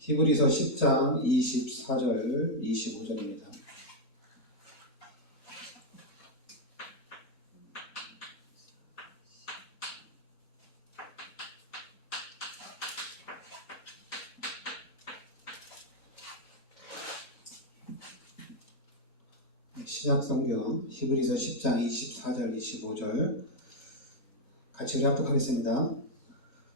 히브리서 10장 24절 25절입니다. 신약성경 히브리서 10장 24절 25절 같이 우리 합독하겠습니다.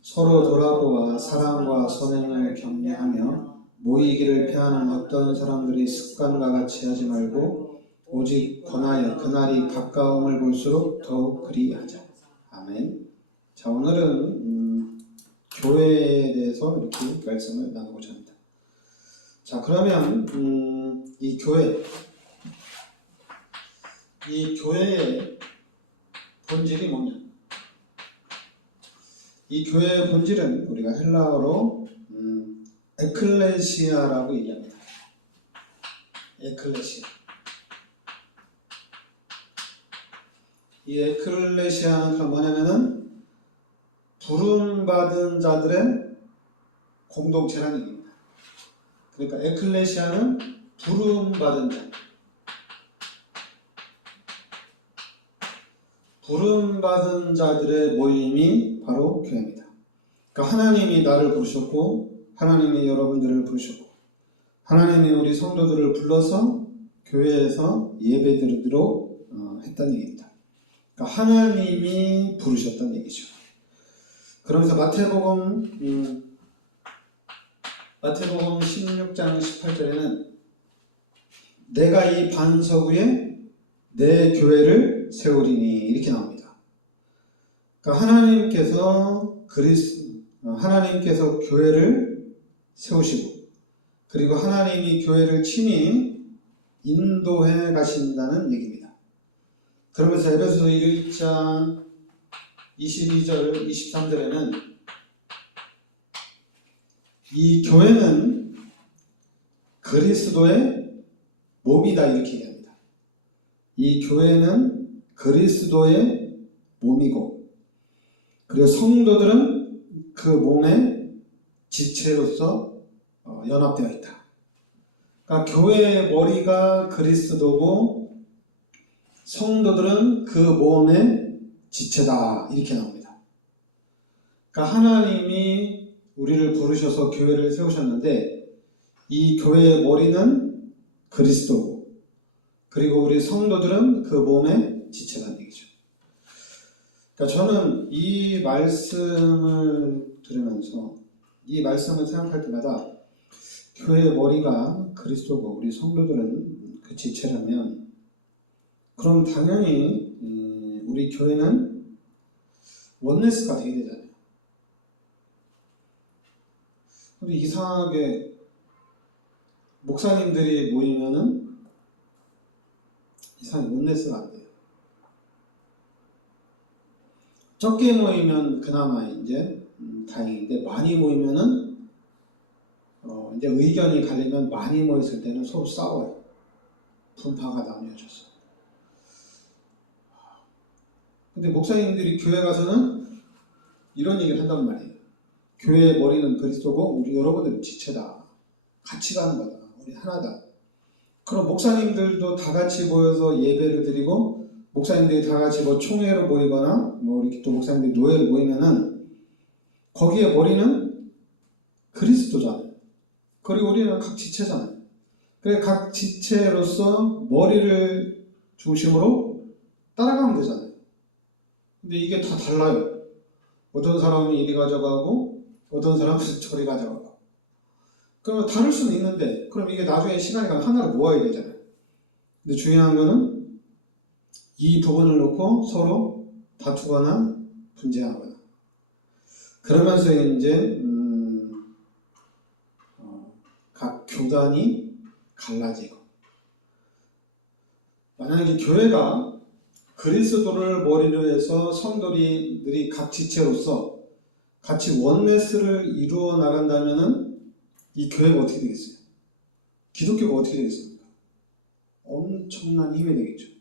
서로 돌아보아 사랑과 선행을 격려하며 모이기를 피하는 어떤 사람들이 습관과 같이 하지 말고 오직 권하여 그날이 가까움을 볼수록 더욱 그리하자. 아멘. 자, 오늘은 교회에 대해서 이렇게 말씀을 나누고자 합니다. 자, 그러면 이 교회의 본질이 뭐냐? 이 교회의 본질은 우리가 헬라어로 에클레시아라고 얘기합니다. 에클레시아. 이 에클레시아는 뭐냐면은 부름받은 자들의 공동체라는 얘기입니다. 그러니까 에클레시아는 부름받은 자. 부름받은 자들의 모임이 바로 교회입니다. 그러니까 하나님이 나를 부르셨고 하나님이 여러분들을 부르셨고 하나님이 우리 성도들을 불러서 교회에서 예배드리도록 했다는 얘기입니다. 그러니까 하나님이 부르셨다는 얘기죠. 그러면서 마태복음 16장 18절에는 내가 이 반석 위에 내 교회를 세우리니 이렇게 나옵니다. 그러니까 하나님께서 교회를 세우시고 그리고 하나님이 교회를 친히 인도해 가신다는 얘기입니다. 그러면서 에베소서 1장 22절 23절에는 이 교회는 그리스도의 몸이다 이렇게 얘기합니다. 이 교회는 그리스도의 몸이고 그리고 성도들은 그 몸의 지체로서 연합되어 있다. 그러니까 교회의 머리가 그리스도고 성도들은 그 몸의 지체다 이렇게 나옵니다. 그러니까 하나님이 우리를 부르셔서 교회를 세우셨는데 이 교회의 머리는 그리스도고 그리고 우리 성도들은 그 몸의 지체라는 얘기죠. 그러니까 저는 이 말씀을 들으면서 이 말씀을 생각할 때마다 교회의 머리가 그리스도고 우리 성도들은 그 지체라면 그럼 당연히 우리 교회는 원네스가 되게 되잖아요. 근데 이상하게 목사님들이 모이면은 이상하게 원네스가 안 돼요. 적게 모이면 그나마 이제 다행인데 많이 모이면은 이제 의견이 갈리면 많이 모였을 때는 서로 싸워요. 분파가 나뉘어져서. 근데 목사님들이 교회 가서는 이런 얘기를 한단 말이에요. 교회의 머리는 그리스도고 우리 여러분들은 지체다. 같이 가는 거다. 우리 하나다. 그럼 목사님들도 다 같이 모여서 예배를 드리고 목사님들이 다 같이 뭐 총회로 모이거나 뭐 이렇게 또 목사님들이 노예로 모이면은 거기에 머리는 그리스도잖아요. 그리고 우리는 각 지체잖아요. 그래서 각 지체로서 머리를 중심으로 따라가면 되잖아요. 근데 이게 다 달라요. 어떤 사람이 이리 가져가고 어떤 사람은 저리 가져가고. 그러면 다를 수는 있는데 그럼 이게 나중에 시간이 가면 하나로 모아야 되잖아요. 근데 중요한 거는 이 부분을 놓고 서로 다투거나 분쟁하거나 그러면서 이제 각 교단이 갈라지고 만약에 교회가 그리스도를 머리로 해서 성도들이 각 지체로서 같이 원네스를 이루어 나간다면은 이 교회가 어떻게 되겠어요? 기독교가 어떻게 되겠습니까? 엄청난 힘이 되겠죠.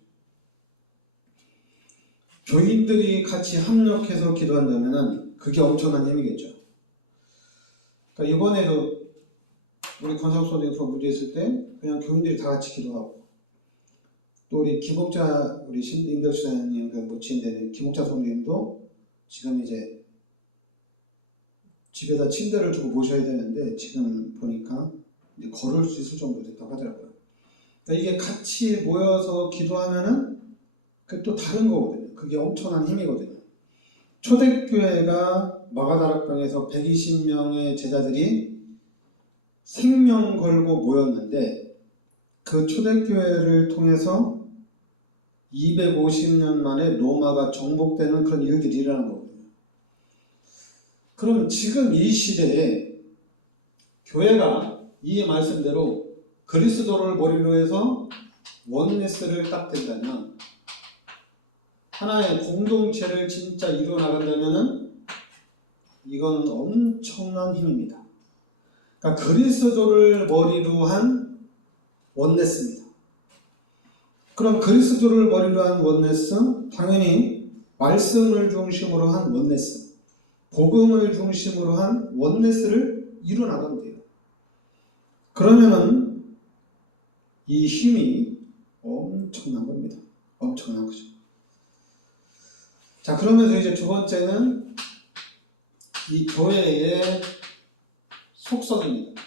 교인들이 같이 합력해서 기도한다면은 그게 엄청난 힘이겠죠. 그러니까 이번에도 우리 권사업소에 그런 문제 있을 때 그냥 교인들이 다 같이 기도하고, 또 우리 김옥자 우리 임덕수사님 그 모친되는 김옥자 성님도 지금 이제 집에다 침대를 두고 모셔야 되는데 지금 보니까 이제 걸을 수 있을 정도 됐다고 하더라고요. 그러니까 이게 같이 모여서 기도하면은 그게 또 다른 거거든요. 그게 엄청난 힘이거든요. 초대교회가 마가다락방에서 120명의 제자들이 생명 걸고 모였는데, 그 초대교회를 통해서 250년 만에 로마가 정복되는 그런 일들이 일어난 거거든요. 그럼 지금 이 시대에 교회가 이 말씀대로 그리스도를 머리로 해서 원네스를 딱 된다면, 하나의 공동체를 진짜 이루어 나간다면은 이건 엄청난 힘입니다. 그러니까 그리스도를 머리로 한 원네스입니다. 그럼 그리스도를 머리로 한 원네스, 당연히 말씀을 중심으로 한 원네스, 복음을 중심으로 한 원네스를 이루어 나가면 돼요. 그러면은 이 힘이 엄청난 겁니다. 엄청난 거죠. 자, 그러면서 이제 두 번째는 이 교회의 속성입니다.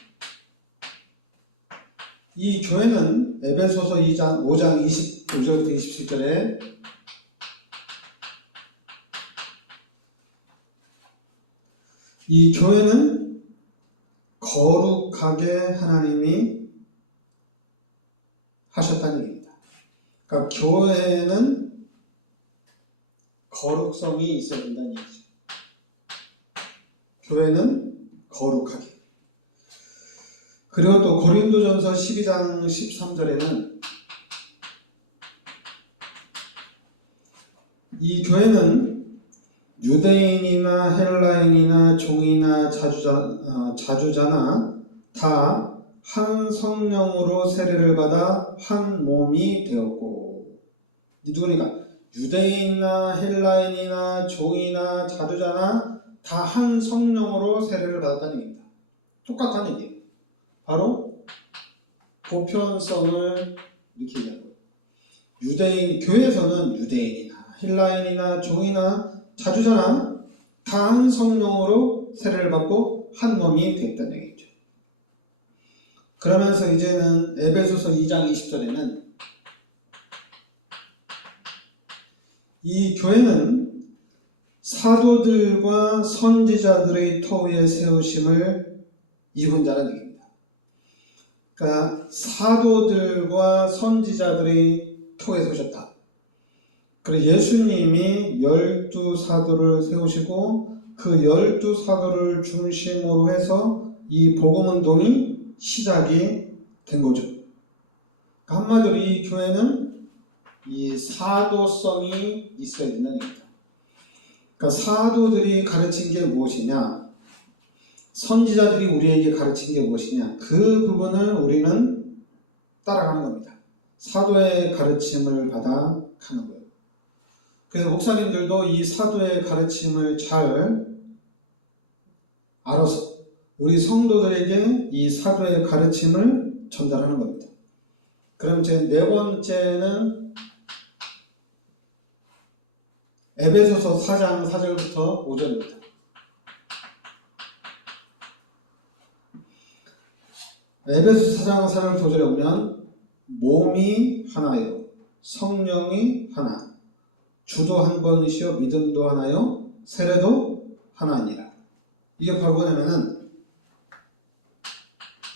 이 교회는 에베소서 5장 25절부터 27절에 이 교회는 거룩하게 하나님이 하셨다는 얘기입니다. 그러니까 교회는 거룩성이 있어야 된다는 얘기죠. 교회는 거룩하게. 그리고 또 고린도전서 12장 13절에는 이 교회는 유대인이나 헬라인이나 종이나 자주자나 다 한 성령으로 세례를 받아 한 몸이 되었고, 누구니까 유대인이나 헬라인이나 종이나 자주자나 다 한 성령으로 세례를 받았다는 얘기입니다. 똑같다는 얘기예요. 바로 보편성을 이렇게 얘기하는 거예요. 유대인, 교회에서는 유대인이나 헬라인이나 종이나 자주자나 다 한 성령으로 세례를 받고 한 몸이 됐다는 얘기죠. 그러면서 이제는 에베소서 2장 20절에는 이 교회는 사도들과 선지자들의 터위에 세우심을 입은 자라는 얘기입니다. 그러니까 사도들과 선지자들의 터위에 세우셨다. 그리고 예수님이 12사도를 세우시고 그 12사도를 중심으로 해서 이 복음운동이 시작이 된 거죠. 한마디로 이 교회는 이 사도성이 있어야 된다는 얘기입니다. 그러니까 사도들이 가르친 게 무엇이냐, 선지자들이 우리에게 가르친 게 무엇이냐, 그 부분을 우리는 따라가는 겁니다. 사도의 가르침을 받아 가는 거예요. 그래서 목사님들도 이 사도의 가르침을 잘 알아서 우리 성도들에게 이 사도의 가르침을 전달하는 겁니다. 그럼 제 네 번째는 에베소서 4장 4절부터 5절입니다. 에베소서 4장 4절 5절에 보면 몸이 하나요, 성령이 하나, 주도 한 번이시요 믿음도 하나요, 세례도 하나니라. 이게 바로 뭐냐면은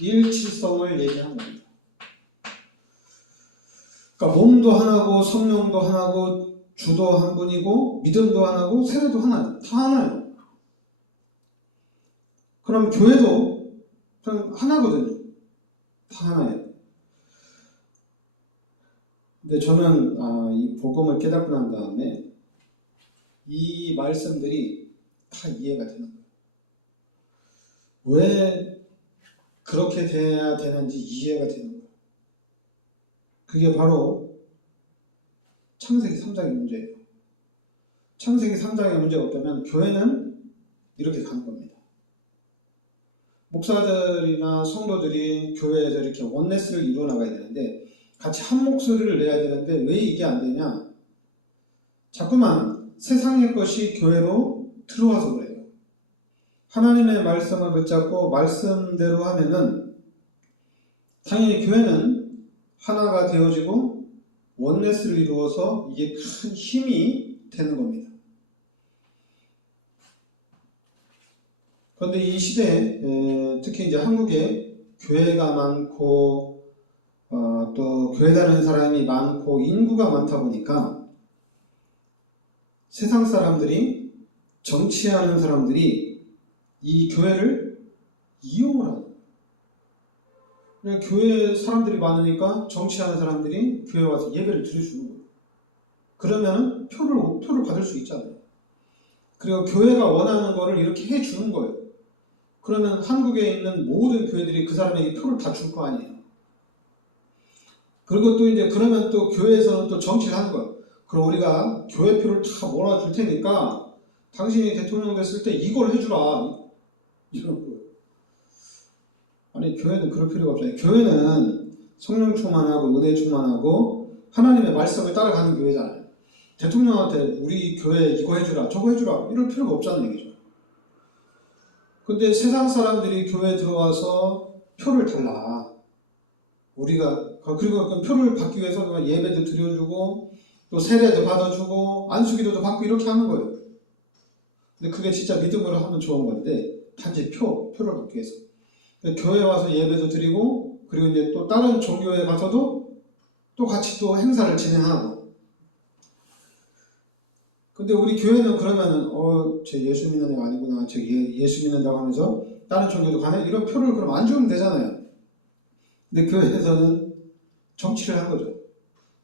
일치성을 얘기하는 겁니다. 그러니까 몸도 하나고 성령도 하나고 주도 한 분이고 믿음도 하나고 세례도 하나예요. 다 하나예요. 그럼 교회도 하나거든요. 다 하나예요. 근데 저는 이 복음을 깨닫고 난 다음에 이 말씀들이 다 이해가 되는 거예요. 왜 그렇게 돼야 되는지 이해가 되는 거예요. 그게 바로 창세기 3장의 문제예요. 창세기 3장의 문제가 없다면 교회는 이렇게 가는 겁니다. 목사들이나 성도들이 교회에서 이렇게 원네스를 이루어 나가야 되는데 같이 한 목소리를 내야 되는데 왜 이게 안 되냐? 자꾸만 세상의 것이 교회로 들어와서 그래요. 하나님의 말씀을 붙잡고 말씀대로 하면은 당연히 교회는 하나가 되어지고 원네스를 이루어서 이게 큰 힘이 되는 겁니다. 그런데 이 시대에 특히 이제 한국에 교회가 많고 또 교회 다니는 사람이 많고 인구가 많다 보니까 세상 사람들이 정치하는 사람들이 이 교회를 이용을 하는 거예요. 교회 사람들이 많으니까 정치하는 사람들이 교회 와서 예배를 드려주는 거예요. 그러면 표를 받을 수 있잖아요. 그리고 교회가 원하는 거를 이렇게 해주는 거예요. 그러면 한국에 있는 모든 교회들이 그 사람에게 표를 다 줄 거 아니에요. 그리고 또 이제 그러면 또 교회에서는 또 정치를 하는 거예요. 그럼 우리가 교회표를 다 몰아줄 테니까 당신이 대통령 됐을 때 이걸 해주라. 이런 거예요. 아니, 교회는 그럴 필요가 없잖아요. 교회는 성령 충만하고 은혜 충만하고 하나님의 말씀을 따라가는 교회잖아요. 대통령한테 우리 교회 이거 해주라 저거 해주라 이럴 필요가 없다는 얘기죠. 근데 세상 사람들이 교회에 들어와서 표를 달라. 우리가 그리고 그 표를 받기 위해서 우리가 예배도 드려주고 또 세례도 받아주고 안수기도도 받고 이렇게 하는 거예요. 근데 그게 진짜 믿음으로 하면 좋은 건데 단지 표를 받기 위해서 교회에 와서 예배도 드리고 그리고 이제 또 다른 종교에 가서도 또 같이 또 행사를 진행하고. 근데 우리 교회는 그러면은 쟤 예수 믿는 애가 아니구나, 쟤 예수 믿는다고 하면서 다른 종교도 가네, 이런 표를 그럼 안 주면 되잖아요. 근데 교회에서는 정치를 한 거죠.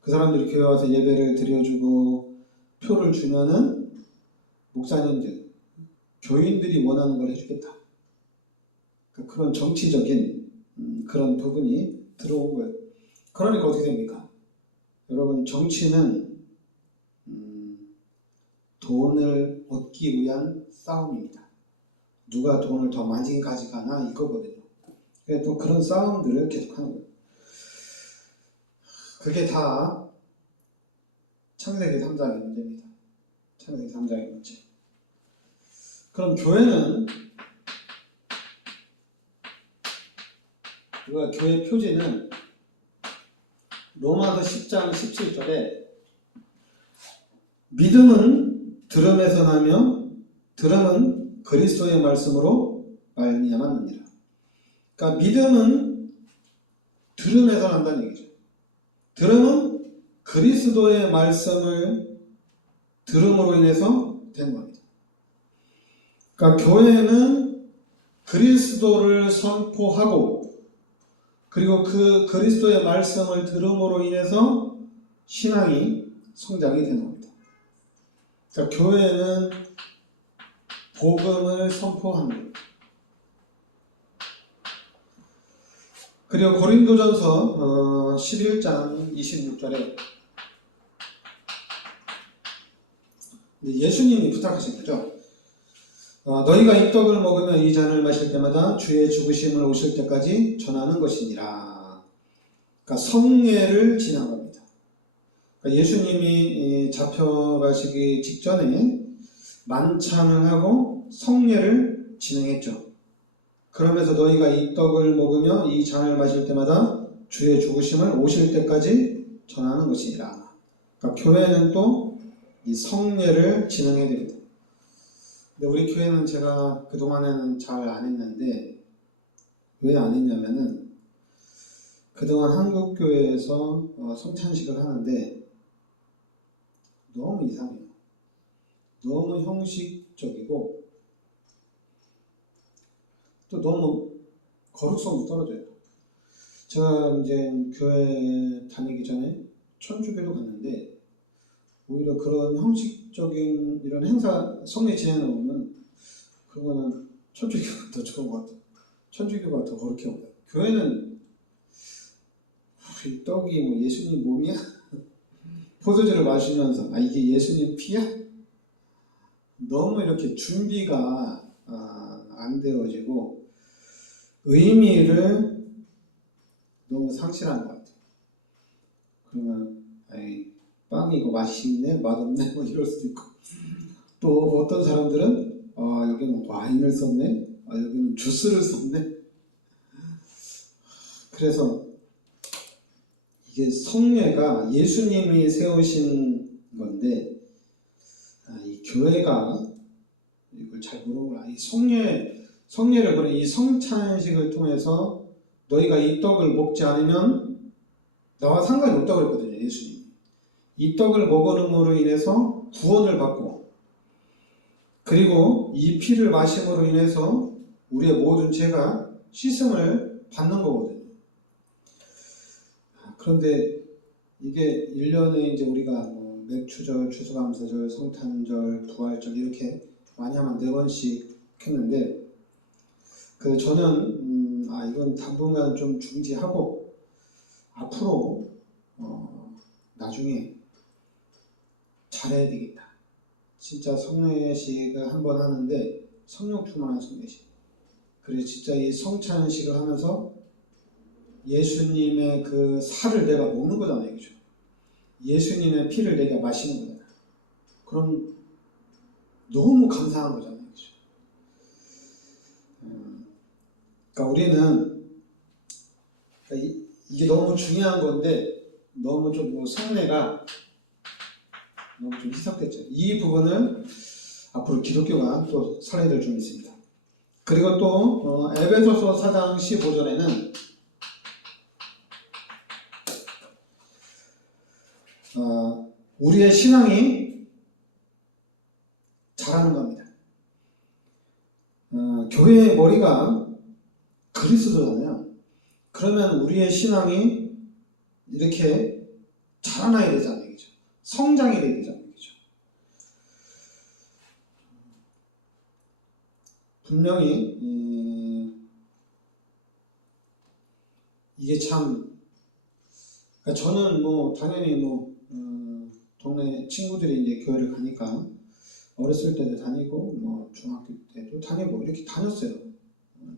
그 사람들이 교회 와서 예배를 드려주고 표를 주면은 목사님들, 교인들이 원하는 걸 해주겠다. 그런 정치적인 그런 부분이 들어온 거예요. 그러니까 어떻게 됩니까? 여러분, 정치는 돈을 얻기 위한 싸움입니다. 누가 돈을 더 많이 가져가나 이거거든요. 또 그런 싸움들을 계속하는 거예요. 그게 다 창세기 3장의 문제입니다. 창세기 3장의 문제. 그럼 교회는 교회 표지는 로마서 10장 17절에 믿음은 들음에서 나며 들음은 그리스도의 말씀으로 말미암았느니라. 그러니까 믿음은 들음에서 난다는 얘기죠. 들음은 그리스도의 말씀을 들음으로 인해서 된 겁니다. 그러니까 교회는 그리스도를 선포하고 그리고 그 그리스도의 말씀을 들음으로 인해서 신앙이 성장이 되는 겁니다. 그러니까 교회는 복음을 선포합니다. 그리고 고린도전서 11장 26절에 예수님이 부탁하신 거죠. 너희가 이 떡을 먹으며 이 잔을 마실 때마다 주의 죽으심을 오실 때까지 전하는 것이니라. 그러니까 성례를 지난 겁니다. 그러니까 예수님이 잡혀가시기 직전에 만찬을 하고 성례를 진행했죠. 그러면서 너희가 이 떡을 먹으며 이 잔을 마실 때마다 주의 죽으심을 오실 때까지 전하는 것이니라. 그러니까 교회는 또 이 성례를 진행해야 됩니다. 근데 우리 교회는 제가 그동안에는 잘 안 했는데 왜 안 했냐면은 그동안 한국교회에서 성찬식을 하는데 너무 이상해요. 너무 형식적이고 또 너무 거룩성도 떨어져요. 제가 이제 교회 다니기 전에 천주교도 갔는데 오히려 그런 형식적인 이런 행사 성례 진행을 보면 그거는 천주교가 더 좋은 것 같아요. 천주교가 더 거룩해 보여요. 교회는 우리 떡이 뭐 예수님 몸이야? 포도주를 마시면서 이게 예수님 피야? 너무 이렇게 준비가 안 되어지고 의미를 너무 상실하는 것 같아요. 그러면 빵이 이거 맛있네, 맛없네 뭐 이럴 수도 있고, 또 어떤 사람들은 여기는 와인을 썼네, 여기는 주스를 썼네. 그래서 이게 성례가 예수님이 세우신 건데, 이 교회가 이걸 잘 모르는 거야. 이 성례를 그래, 이 성찬식을 통해서 너희가 이 떡을 먹지 않으면 나와 상관이 없다고 그랬거든요, 예수님. 이 떡을 먹음으로 인해서 구원을 받고, 그리고 이 피를 마심으로 인해서 우리의 모든 죄가 씻음을 받는 거거든요. 그런데 이게 1년에 이제 우리가 맥주절, 추수감사절, 성탄절, 부활절 이렇게 많이 하면 4번씩 했는데, 저는 이건 당분간 좀 중지하고 앞으로 나중에 잘해야 되겠다. 진짜 성례식을 한번 하는데 성령 충만한 성례식. 그래서 진짜 이 성찬식을 하면서 예수님의 그 살을 내가 먹는 거잖아요, 그죠? 예수님의 피를 내가 마시는 거잖아요. 그럼 너무 감사한 거잖아요, 그죠? 그러니까 우리는 이게 너무 중요한 건데 너무 좀 성례가 너무 좀 희석됐죠. 이 부분을 앞으로 기독교가 또 설해야 좀 있습니다. 그리고 또 에베소서 4장 15절에는 우리의 신앙이 자라는 겁니다. 교회의 머리가 그리스도잖아요. 그러면 우리의 신앙이 이렇게 자라나야 되잖아요, 그죠? 성장이 돼야 되잖아요, 그죠? 분명히 이게 참, 그러니까 저는 당연히 동네 친구들이 이제 교회를 가니까 어렸을 때도 다니고 중학교 때도 다니고 이렇게 다녔어요.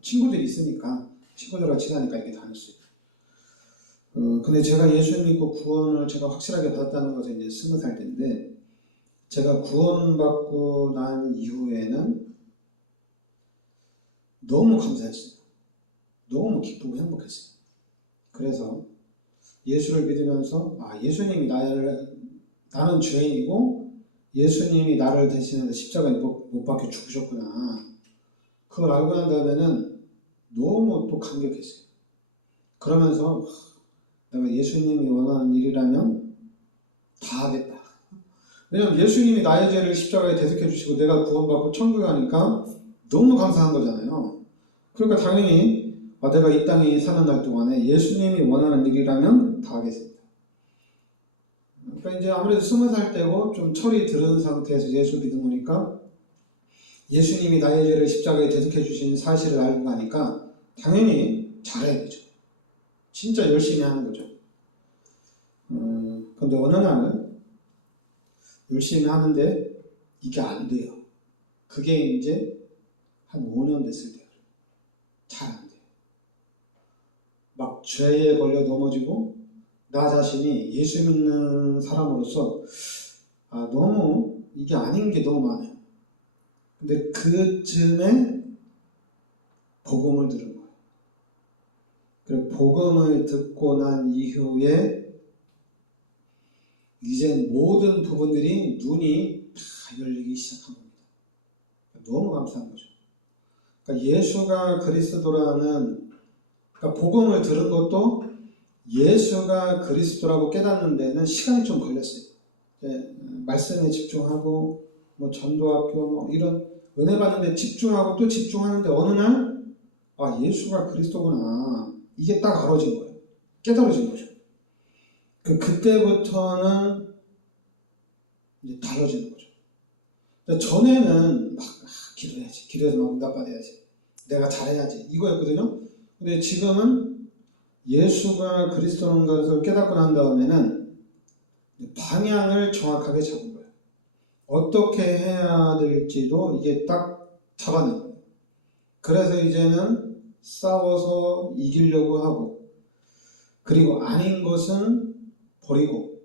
친구들이 있으니까 친구들과 지나니까 이렇게 다녔어요. 근데 제가 예수 믿고 구원을 제가 확실하게 받았다는 것은 이제 20살 때인데, 제가 구원받고 난 이후에는 너무 감사했어요. 너무 기쁘고 행복했어요. 그래서 예수를 믿으면서 예수님이 나는 죄인이고 예수님이 나를 대신해서 십자가에 못 박혀 죽으셨구나. 그걸 알고 난 다음에는 너무 또 감격했어요. 그러면서 내가 예수님이 원하는 일이라면 다 하겠다. 왜냐면 예수님이 나의 죄를 십자가에 대속해 주시고 내가 구원받고 천국에 가니까 너무 감사한 거잖아요. 그러니까 당연히 내가 이 땅에 사는 날 동안에 예수님이 원하는 일이라면 다 하겠습니다. 그러니까 이제 아무래도 20살 때고 좀 철이 들은 상태에서 예수 믿은 거니까 예수님이 나의 죄를 십자가에 대속해 주신 사실을 알고 가니까 당연히 잘해야 되죠. 진짜 열심히 하는 거죠. 근데 어느 날은 열심히 하는데 이게 안 돼요. 그게 이제 한 5년 됐을 때요. 잘 안 돼요. 막 죄에 걸려 넘어지고 나 자신이 예수 믿는 사람으로서 너무 이게 아닌 게 너무 많아요. 근데 그쯤에 복음을 들은 거예요. 그리고 복음을 듣고 난 이후에 이제 모든 부분들이 눈이 다 열리기 시작한 겁니다. 너무 감사한 거죠. 그러니까 예수가 그리스도라는, 그러니까 복음을 들은 것도 예수가 그리스도라고 깨닫는 데는 시간이 좀 걸렸어요. 말씀에 집중하고 전도학교 이런 은혜 받는 데 집중하고 또 집중하는데 어느 날 예수가 그리스도구나, 이게 딱 알아진 거예요. 깨달아진 거죠. 그때부터는 이제 달라지는 거죠. 전에는 막 기도해야지, 기도해서 막 응답받아야지, 내가 잘해야지 이거였거든요. 근데 지금은 예수가 그리스도인 것을 깨닫고 난 다음에는 방향을 정확하게 잡은 거예요. 어떻게 해야 될지도 이게 딱 잡아낸 거예요. 그래서 이제는 싸워서 이기려고 하고, 그리고 아닌 것은 버리고,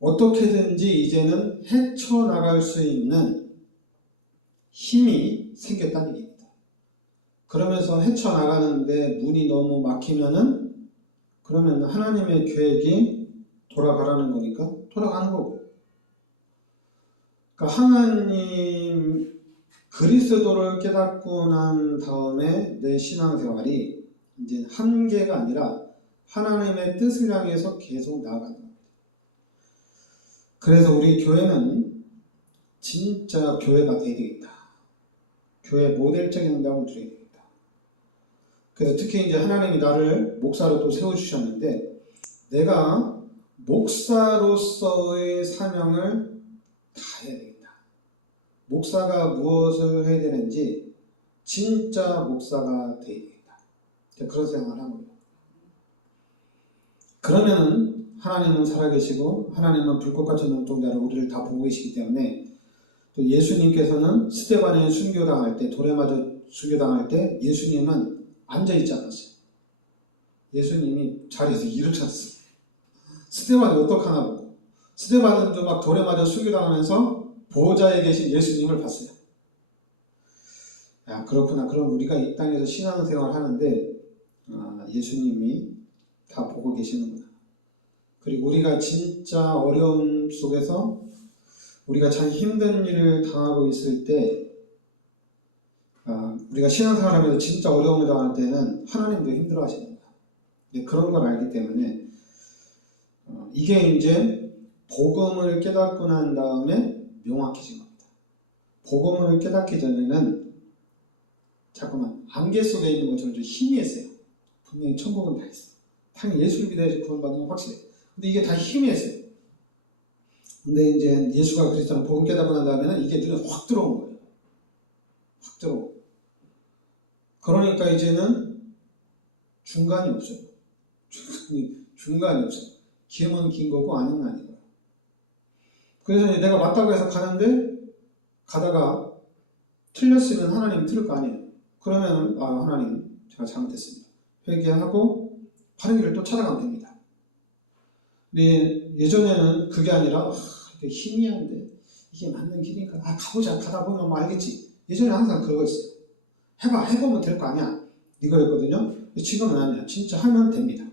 어떻게든지 이제는 헤쳐나갈 수 있는 힘이 생겼다는 얘기입니다. 그러면서 헤쳐나가는데 문이 너무 막히면은, 그러면 하나님의 계획이 돌아가라는 거니까 돌아가는 거고. 그러니까 하나님 그리스도를 깨닫고 난 다음에 내 신앙생활이 이제 한계가 아니라 하나님의 뜻을 향해서 계속 나아가는 겁니다. 그래서 우리 교회는 진짜 교회가 되어야 되겠다. 교회 모델적인 응답을 드려야 되겠다. 그래서 특히 이제 하나님이 나를 목사로 또 세워주셨는데, 내가 목사로서의 사명을 다 해야 되겠다. 목사가 무엇을 해야 되는지 진짜 목사가 되어야 되겠다. 그런 생각을 한 거예요. 그러면은 하나님은 살아계시고 하나님은 불꽃 같은 눈동자로 우리를 다 보고 계시기 때문에, 또 예수님께서는 스데반에 순교당할 때, 돌에 맞아 순교당할 때 예수님은 앉아있지 않았어요. 예수님이 자리에서 일을 쳤어요. 스데반이 어떡하나 보고, 스데반은 막 돌에 맞아 순교당하면서 보좌에 계신 예수님을 봤어요. 야, 그렇구나. 그럼 우리가 이 땅에서 신앙생활 하는데 예수님이 다 보고 계시는구나. 그리고 우리가 진짜 어려움 속에서 우리가 참 힘든 일을 당하고 있을 때, 우리가 신앙생활 하면서 진짜 어려움을 당할 때는 하나님도 힘들어 하십니다. 그런 걸 알기 때문에 이게 이제 복음을 깨닫고 난 다음에 명확해진 겁니다. 복음을 깨닫기 전에는 자꾸만 안개 속에 있는 것처럼 좀 희미했어요. 분명히 천국은 다 있어요. 당연히 예수를 믿어야지 구원받는 건 확실해요. 근데 이게 다 희미했어요. 근데 이제 예수가 그리스도는 복음 깨닫고 난 다음에는 이게 눈에 확 들어온 거예요. 확 들어오고. 그러니까 이제는 중간이 없어요. 중간이 없어요. 기면 긴 거고 아니면 아닌 거예요. 그래서 내가 맞다고 해서 가는데, 가다가 틀렸으면 하나님 틀릴 거 아니에요. 그러면 하나님 제가 잘못했습니다. 회개하고 바른 길을 또 찾아가면 됩니다. 근데 예전에는 그게 아니라 희미한데 이게 맞는 길인가? 가보자. 가다 보면 뭐 알겠지. 예전에 항상 그거였어요. 해보면 될 거 아니야. 이거였거든요. 지금은 아니야. 진짜 하면 됩니다.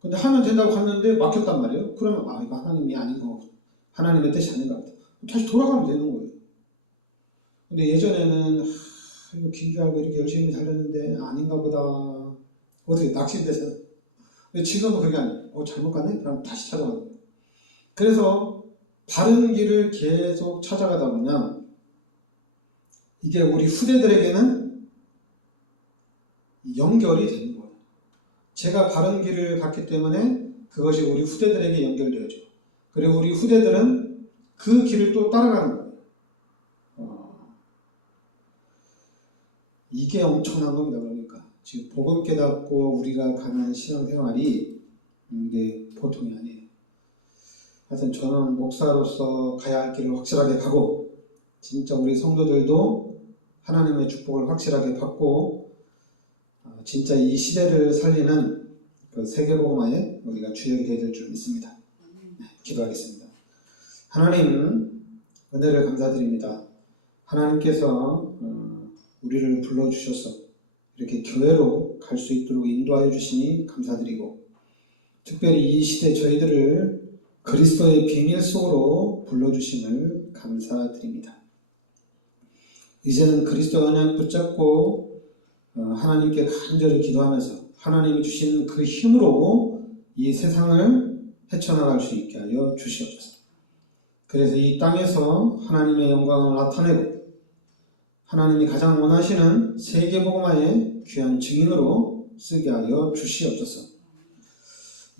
근데 하면 된다고 갔는데 막혔단 말이에요. 그러면 이거 하나님이 아닌 거, 하나님의 뜻이 아닌가 보다. 다시 돌아가면 되는 거예요. 근데 예전에는 이거 긴 줄 알고 이렇게 열심히 달렸는데 아닌가 보다. 어떻게 낙심돼서. 근데 지금은 그게 아니에요. 잘못 갔네? 그럼 다시 찾아가는 거예요. 그래서 바른 길을 계속 찾아가다 보면 이게 우리 후대들에게는 연결이 되는 거예요. 제가 바른 길을 갔기 때문에 그것이 우리 후대들에게 연결되어져. 그리고 우리 후대들은 그 길을 또 따라가는 거예요. 이게 엄청난 겁니다. 그러니까 지금 복음 깨닫고 우리가 가는 신앙생활이 이게 보통이 아니에요. 하여튼 저는 목사로서 가야 할 길을 확실하게 가고, 진짜 우리 성도들도 하나님의 축복을 확실하게 받고 진짜 이 시대를 살리는 그 세계복음화에 우리가 주역이 되어야 될 줄 믿습니다. 기도하겠습니다. 하나님, 은혜를 감사드립니다. 하나님께서 우리를 불러주셔서 이렇게 교회로 갈 수 있도록 인도하여 주시니 감사드리고, 특별히 이 시대 저희들을 그리스도의 비밀 속으로 불러주심을 감사드립니다. 이제는 그리스도 언약 붙잡고 하나님께 간절히 기도하면서 하나님이 주시는 그 힘으로 이 세상을 헤쳐나갈 수 있게 하여 주시옵소서. 그래서 이 땅에서 하나님의 영광을 나타내고 하나님이 가장 원하시는 세계복음화의 귀한 증인으로 쓰게 하여 주시옵소서.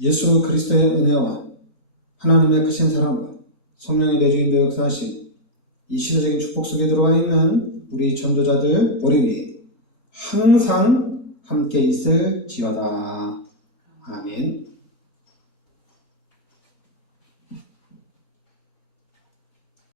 예수 그리스도의 은혜와 하나님의 크신 사랑과 성령의 내주인도 역사하신 이 시대적인 축복 속에 들어와 있는 우리 전도자들 머리 위에 항상 함께 있을지어다. 아멘.